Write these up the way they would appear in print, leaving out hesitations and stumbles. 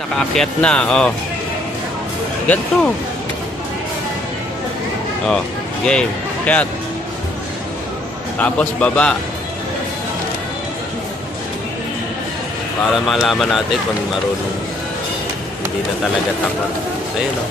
Nakaakyat na, oh. Ganito. Oh, game. Akyat. Tapos baba. Para malaman natin kung marunong. Hindi na talaga takot. Ayun, oh.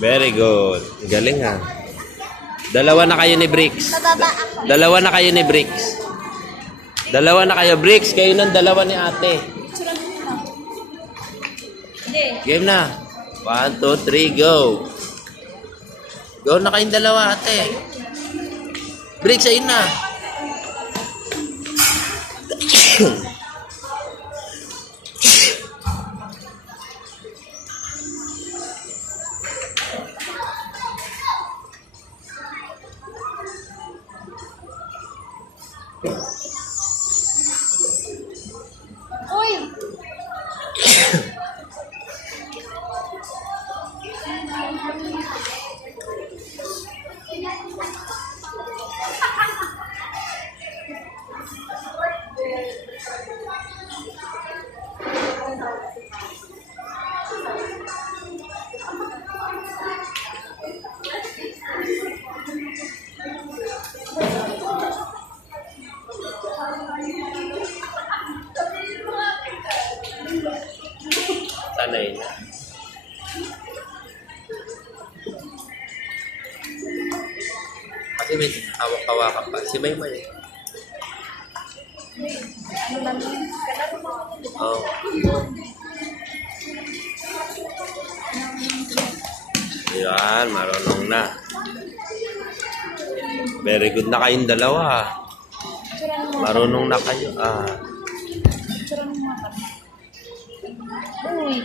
Very good. Galing, ha. Dalawa na kayo ni Bricks. Dalawa na kayo ni Bricks. Dalawa na kayo. Bricks, kayo ng dalawa ni ate. Game na. 1, 2, 3, go. Go na kayong dalawa, ate. Bricks, ayun na. Uy! Sanay na. Kasi may hawak-hawakan pa. Si Maymay. Oh. Yan, marunong na. Very good na kayong dalawa. Marunong na kayo. Uy!